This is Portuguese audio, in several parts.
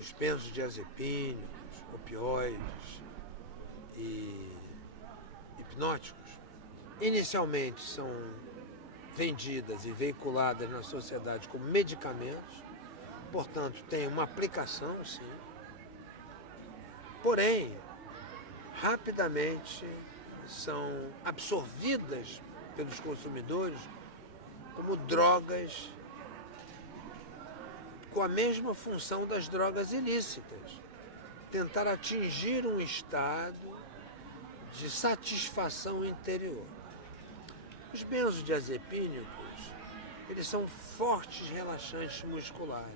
os benzodiazepínicos, opioides e hipnóticos, inicialmente são vendidas e veiculadas na sociedade como medicamentos, portanto, tem uma aplicação, sim. Porém, rapidamente são absorvidas pelos consumidores como drogas com a mesma função das drogas ilícitas, tentar atingir um estado de satisfação interior. Os benzodiazepínicos, eles são fortes relaxantes musculares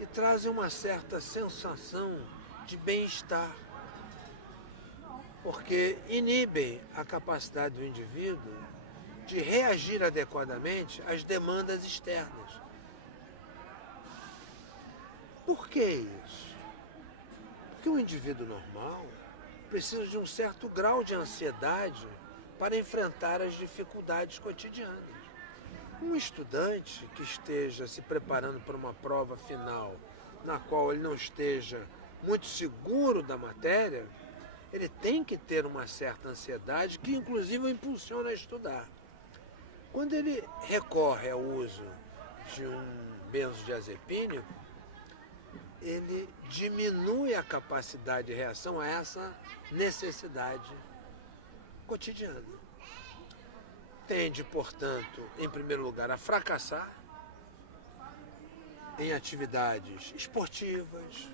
e trazem uma certa sensação de bem-estar, porque inibem a capacidade do indivíduo de reagir adequadamente às demandas externas. Por que isso? Porque o indivíduo normal precisa de um certo grau de ansiedade para enfrentar as dificuldades cotidianas. Um estudante que esteja se preparando para uma prova final, na qual ele não esteja muito seguro da matéria, ele tem que ter uma certa ansiedade que inclusive o impulsiona a estudar. Quando ele recorre ao uso de um benzodiazepínico, ele diminui a capacidade de reação a essa necessidade cotidiana. Tende, portanto, em primeiro lugar, a fracassar em atividades esportivas,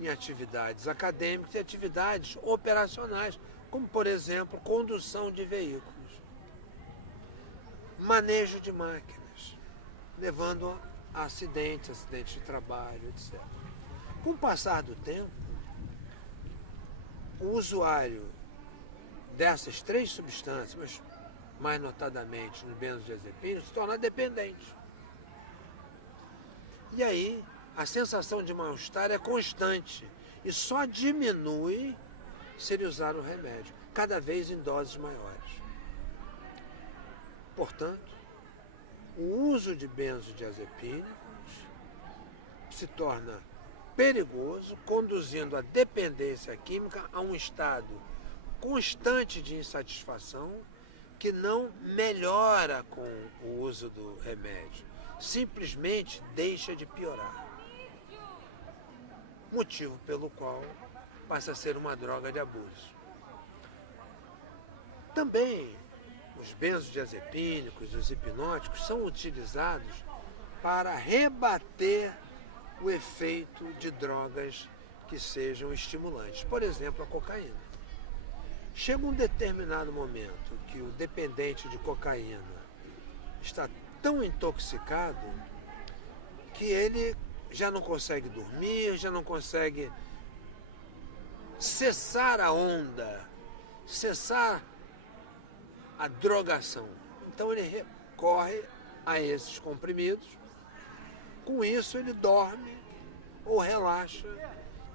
em atividades acadêmicas e atividades operacionais, como, por exemplo, condução de veículos, manejo de máquinas, levando a acidentes de trabalho, etc. Com o passar do tempo, o usuário dessas três substâncias, mas mais notadamente no benzodiazepínico, se torna dependente. E aí, a sensação de mal-estar é constante e só diminui se ele usar o remédio, cada vez em doses maiores. Portanto, o uso de benzodiazepínicos se torna perigoso, conduzindo a dependência química a um estado constante de insatisfação que não melhora com o uso do remédio, simplesmente deixa de piorar. Motivo pelo qual passa a ser uma droga de abuso. Também os benzodiazepínicos e os hipnóticos são utilizados para rebater o efeito de drogas que sejam estimulantes. Por exemplo, a cocaína. Chega um determinado momento que o dependente de cocaína está tão intoxicado que ele já não consegue dormir, já não consegue cessar a onda, cessar a drogação. Então ele recorre a esses comprimidos. Com isso ele dorme ou relaxa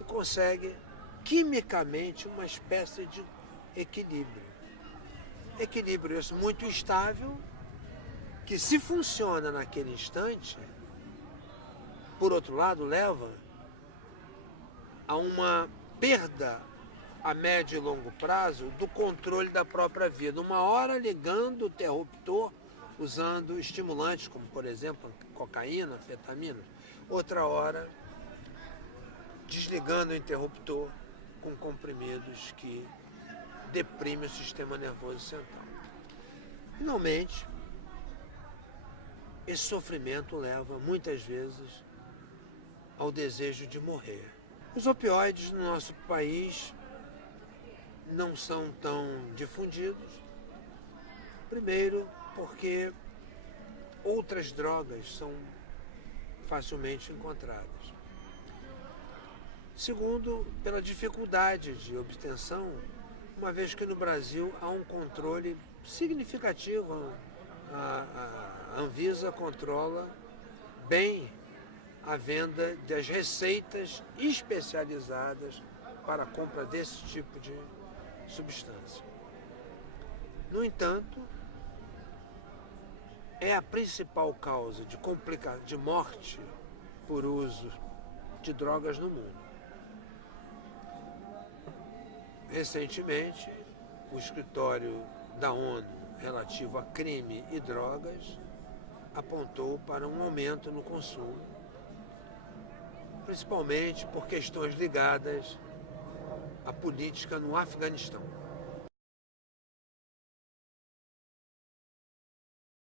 e consegue quimicamente uma espécie de equilíbrio. Equilíbrio esse muito instável, que se funciona naquele instante, por outro lado, leva a uma perda a médio e longo prazo do controle da própria vida. Uma hora ligando o interruptor, usando estimulantes, como por exemplo cocaína, anfetamina. Outra hora desligando o interruptor com comprimidos que deprimem o sistema nervoso central. Finalmente, esse sofrimento leva muitas vezes ao desejo de morrer. Os opioides no nosso país não são tão difundidos. Primeiro, porque outras drogas são facilmente encontradas. Segundo, pela dificuldade de obtenção, uma vez que no Brasil há um controle significativo. A Anvisa controla bem a venda das receitas especializadas para a compra desse tipo de substância. No entanto, é a principal causa de morte por uso de drogas no mundo. Recentemente, o escritório da ONU relativo a crime e drogas apontou para um aumento no consumo, principalmente por questões ligadas à política no Afeganistão.